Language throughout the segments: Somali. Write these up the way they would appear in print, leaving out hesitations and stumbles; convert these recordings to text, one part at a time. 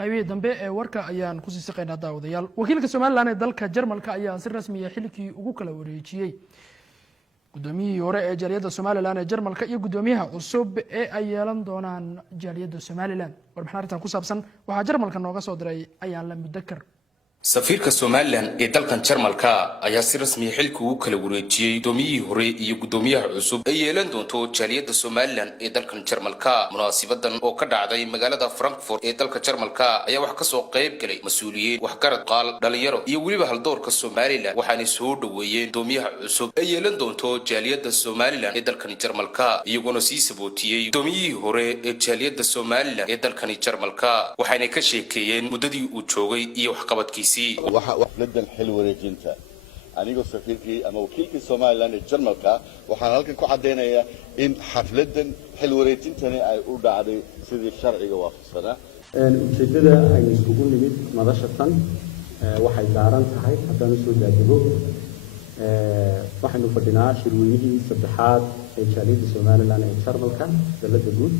qaybihii dambe ee warka ayaan ku sii shaqeynaa daawadayaal. Wakiilka Soomaaliland ee dalka Jarmalka ayaa si rasmi ah xilkii ugu kala wareejiyay gudoomiyihii hore ee jaaliyadda Soomaaliland ee Jarmalka iyo gudoomiyaha cusub ee ay yeelan doonaan jaaliyadda Soomaaliland. Warbixin arrintan ku saabsan waxaa Jarmalka nooga soo diray ayaan la mudakar. safiirka Soomaaliland ee dalkan Jarmalka ayaa si rasmi ah xilkii ugu kala wareejiyay gudoomiyihii hore iyo gudoomiyaha cusub ee yeelan doonto jaaliyadda Soomaaliland ee dalkan Jarmalka. Munaasabaddan oo ka dhacday magaalada Frankfurt ee dalka Jarmalka ayaa wax ka soo qayb galay mas'uuliyiin waxgarad qaal dhalinyaro iyo waliba haldoorka Soomaaliland waxaana soo dhaweeyeen gudoomiyaha cusub ee yeelan doonto jaaliyadda Soomaaliland ee dalkan Jarmalka iyagoo sii sabootiyay gudoomiyihii hore ee jaaliyadda Soomaaliland ee dalkan Jarmalka waxaana ka sheekeeyeen muddadii uu joogay iyo waxqabadkiisa xafladan xil wareejinta anigoo safiirkii ama wakiilkii Soomaaliland ee Jarmalka waxaan halkan ku cadeynayaa in xafladan xil wareejintani ay u dhacday sidii sharciga waafaqsanaa ujeedada ay isugu nimid madashatan waxay daaran tahay haddaan soo daadego waxaanu fadhinaa shirweynihii saddexaad ee jaaliyadda Soomaaliland ee Jarmalka dalada guud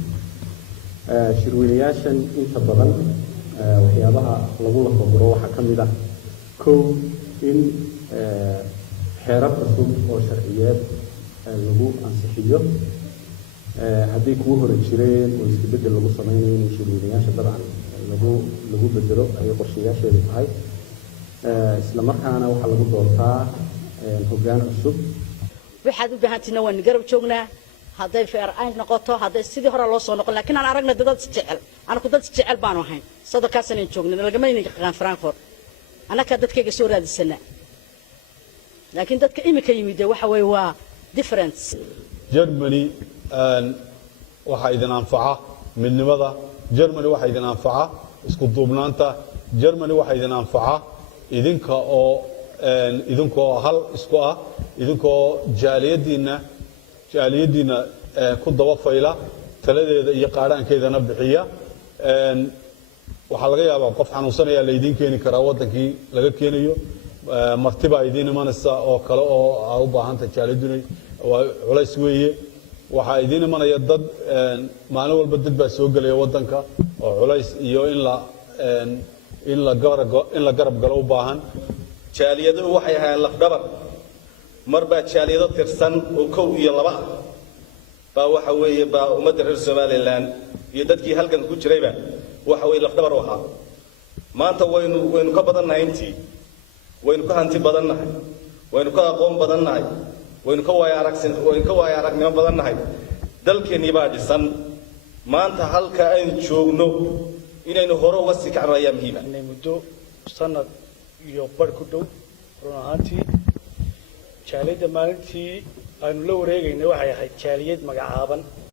shirweynayaashan inta badan waxyaabaha lagu lafaguro waxaa ka mid ah kow in xeerar cusub oo sharciyeed lagu ansixiyo haddii kuwa hore jireen oo isbedel lagu samaynayo in shirweynayaasha dabcan lagu bedelo ayay qorshayaasheedu tahay isla markaana waxaa lagu doortaa hoggaan cusub waxaad u baahantiina waan garab joognaa hadday feer ay noqoto hadday sidii hore loo soo noqon laakiin aan aragna dad jecel anaku dad jecel baan ahayn sadaka sanad joognaa lagama inay qaan Frankfurt anaka dadkayga soo raadisana laakiin dadka imika yimid waxa way waa difference Germany waxa idin anfaca midnimada Germany waxa idin anfaca isku duubnaanta Germany waxa idin anfaca idinkoo hal isku ah idinkoo jaaliyadiina ku daba fayla taladeeda iyo qaaraankeedana bixiya waxa laga yaabaa qof xanuunsanaya la idin keeni karaa wadankii laga keenayo martiba idin imanaysa oo kale oo u baahan tahay jaaliyaduna waa culays weeye waxa idin imanaya dad maalin walba dad baa soo galaya wadanka oo culays iyo in la garab galo u baahan jaaliyadu waxay ahaayeen lafdhabar marba jaaliyado tirsan oo kow iyo laba baa waxa weeye baa ummadda reer Soomaaliland iyo dadkii halkan ku jirayba waxa weeye lafdhabar u ahaa maanta waynu ka badannahay intii waynu ka hanti badannahay waynu ka aqoon badannahay waynu ka waaya aragnimo badannahay dalkeenii baa dhisan maanta halka aynu joogno inaynu hore uga sii kacno ayaa muhiim ah muddo sanad iyo bar ku dhow run ahaantii jaaliyadda maalintii aynu la wareegaynay waxay ahayd jaaliyad magacaaban